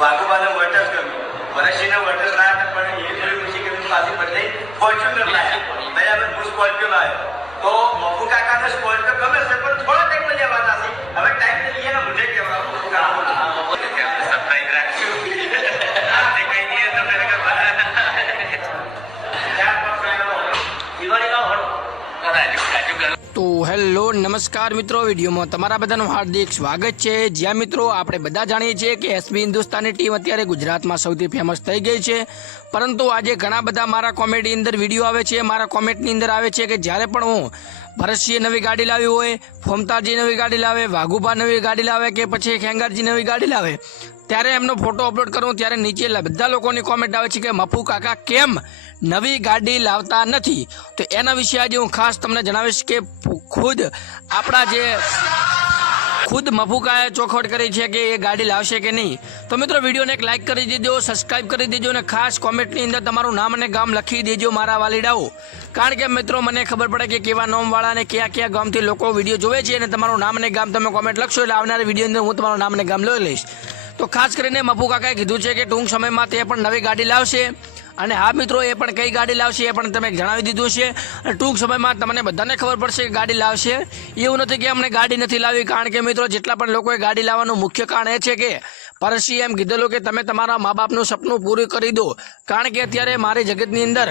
વાઘુબાને voters કર્યું, ભરતસિંહને voters લાયા પણ એ જોયું પછી કે પાછી બદલાઈ ફોર્ચ્યુનર લાયા. બરાબર, હું સ્કોર્પિયો લાવ્યો તો મફુ કાકાને સ્કોર્પિયો ગમે છે પણ થોડા ટાઈમ લેવાના છે. હવે ટાઈમ લઈએ ને મુझे કહેવાનું સરપ્રાઈઝ રાખશું આપણે કઈ નહીં તમને તો હેલો નમસ્કાર મિત્રો, વિડીયોમાં તમારા બધાનું હાર્દિક સ્વાગત છે. જ્યાં મિત્રો આપણે બધા જાણીએ છીએ કે એસબી હિન્દુસ્તાની ટીમ અત્યારે ગુજરાતમાં સૌથી ફેમસ થઈ ગઈ છે, પરંતુ આજે ઘણા બધા મારા કોમેન્ટની અંદર વિડીયો આવે છે, મારા કોમેન્ટની અંદર આવે છે કે જ્યારે પણ હું ભરતસિંહ નવી ગાડી લાવી હોય, ફોમતાજી નવી ગાડી લાવે, વાઘુભા નવી ગાડી લાવે કે પછી ખેંગારજી નવી ગાડી લાવે, ત્યારે એમનો ફોટો અપલોડ કરું ત્યારે નીચે બધા લોકોની કોમેન્ટ આવે છે કે મફુ કાકા કેમ નવી ગાડી લાવતા નથી. તો એના વિશે આજે હું ખાસ તમને જણાવીશ કે ખુદ મફુ કાકાએ ચોખવટ કરી છે કે એ ગાડી લાવશે કે નહીં. તો મિત્રો વિડીયોને એક લાઇક કરી દેજો, સબસ્ક્રાઈબ કરી દેજો અને ખાસ કોમેન્ટની અંદર તમારું નામ અને ગામ લખી દેજો મારા વાલીડાઓ. કારણ કે મિત્રો મને ખબર પડે કે કેવા નામવાળા અને કયા કયા ગામથી લોકો વિડીયો જોવે છે અને તમારું નામ અને ગામ તમે કોમેન્ટ લખશો એટલે આવનારી વિડીયો અંદર હું તમારું નામ અને ગામ લઈ લઈશ. તો ખાસ કરીને મફુ કાકાએ કીધું છે કે ટૂંક સમયમાં તે પણ નવી ગાડી લાવશે. અને હા મિત્રો, એ પણ કઈ ગાડી લાવશે એ પણ તમે જણાવી દીધું છે અને ટૂંક સમયમાં તમને બધાને ખબર પડશે કે ગાડી લાવશે. એવું નથી કે અમને ગાડી નથી લાવી, કારણ કે મિત્રો જેટલા પણ લોકોએ ગાડી લાવવાનું મુખ્ય કારણ એ છે કે પરસી એમ કીધેલું કે તમે તમારા મા બાપનું સપનું પૂરું કરી દો. કારણ કે અત્યારે મારી જગતની અંદર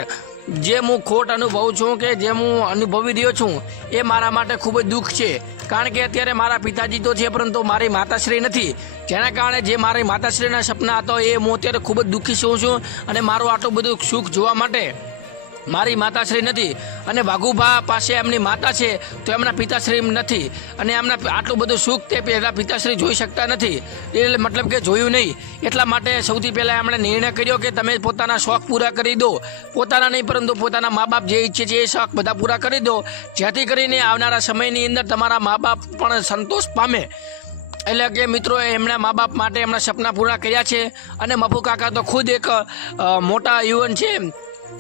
જે હું ખોટ અનુભવું છું કે જે હું અનુભવી રહ્યો છું એ મારા માટે ખૂબ જ દુઃખ છે. કારણ કે અત્યારે મારા પિતાજી તો છે પરંતુ મારી માતાશ્રી નથી, જેના કારણે જે મારી માતાશ્રીના સપના હતા એ હું અત્યારે ખૂબ જ દુઃખી છું અને મારું આટલું બધું સુખ જોવા માટે મારી માતાશ્રી નથી. અને વાઘુભા પાસે એમની માતા છે તો એમના પિતાશ્રી નથી, અને એમના આટલું બધું સુખ તે પહેલાં પિતાશ્રી જોઈ શકતા નથી, એટલે મતલબ કે જોયું નહીં. એટલા માટે સૌથી પહેલાં એમણે નિર્ણય કર્યો કે તમે પોતાના શોખ પૂરા કરી દો, પોતાના નહીં પરંતુ પોતાના મા બાપ જે ઈચ્છે છે એ શોખ બધા પૂરા કરી દો, જેથી કરીને આવનારા સમયની અંદર તમારા મા બાપ પણ સંતોષ પામે. એટલે કે મિત્રો એમના મા બાપ માટે એમના સપના પૂરા કર્યા છે. અને મફુ કાકા તો ખુદ એક મોટા યુવાન છે,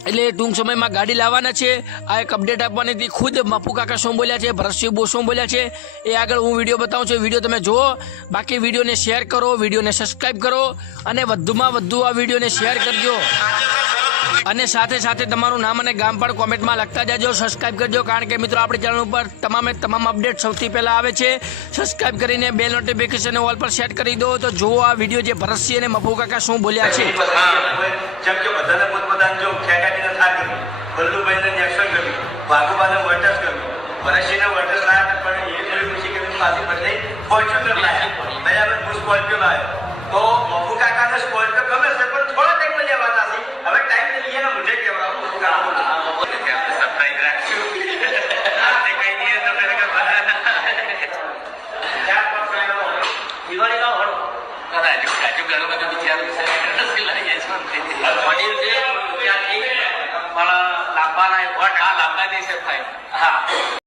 એટલે ટૂંક સમયમાં ગાડી લાવવાના છે. આ એક અપડેટ આપવાની હતી. ખુદ મફુ કાકા શું બોલ્યા છે, ભરતસિંહ બો શું બોલ્યા છે એ આગળ હું વિડીયો બતાવું છું. વિડીયો તમે જુઓ, બાકી વિડીયોને શેર કરો, વિડીયોને સબસ્ક્રાઈબ કરો અને વધુમાં વધુ આ વિડીયોને શેર કરજો. અને સાથે સાથે તમારું નામ અને ગામ પણ કોમેન્ટમાં લખતા જાજો, સબસ્ક્રાઈબ કરજો. કારણ કે મિત્રો આપણી ચેનલ ઉપર તમામ અપડેટ સૌથી પહેલાં આવે છે. સબસ્ક્રાઈબ કરીને બેલ નોટિફિકેશન ઓલ પર સેટ કરી દો. તો જુઓ આ વિડીયો જે ભરતસિંહ અને મફુ કાકા શું બોલ્યા છે. વાઘુબાને વોટર્સ કર્યું, ભરતસિંહને વોટર્સ લાયા પણ એ જોયું પછી કે પાછી બદલાઈ ફોર્ચ્યુનર લાયા. બરાબર, હું સ્કોર્પિયો લાવ્યો તો મફુ કાકાને સ્કોર્પિયો ગમે છે પણ થોડા ટાઈમ લેવાના છે. હવે ટાઈમ લઈએ ને મુझे કહેવાનું સરપ્રાઈઝ રાખશું આપણે કઈ નહીં તમને દિવાળી નો હળો રાજુ ઘણું બધું વિચારું છે લાંબાના લાંબા દેશે થાય. હા.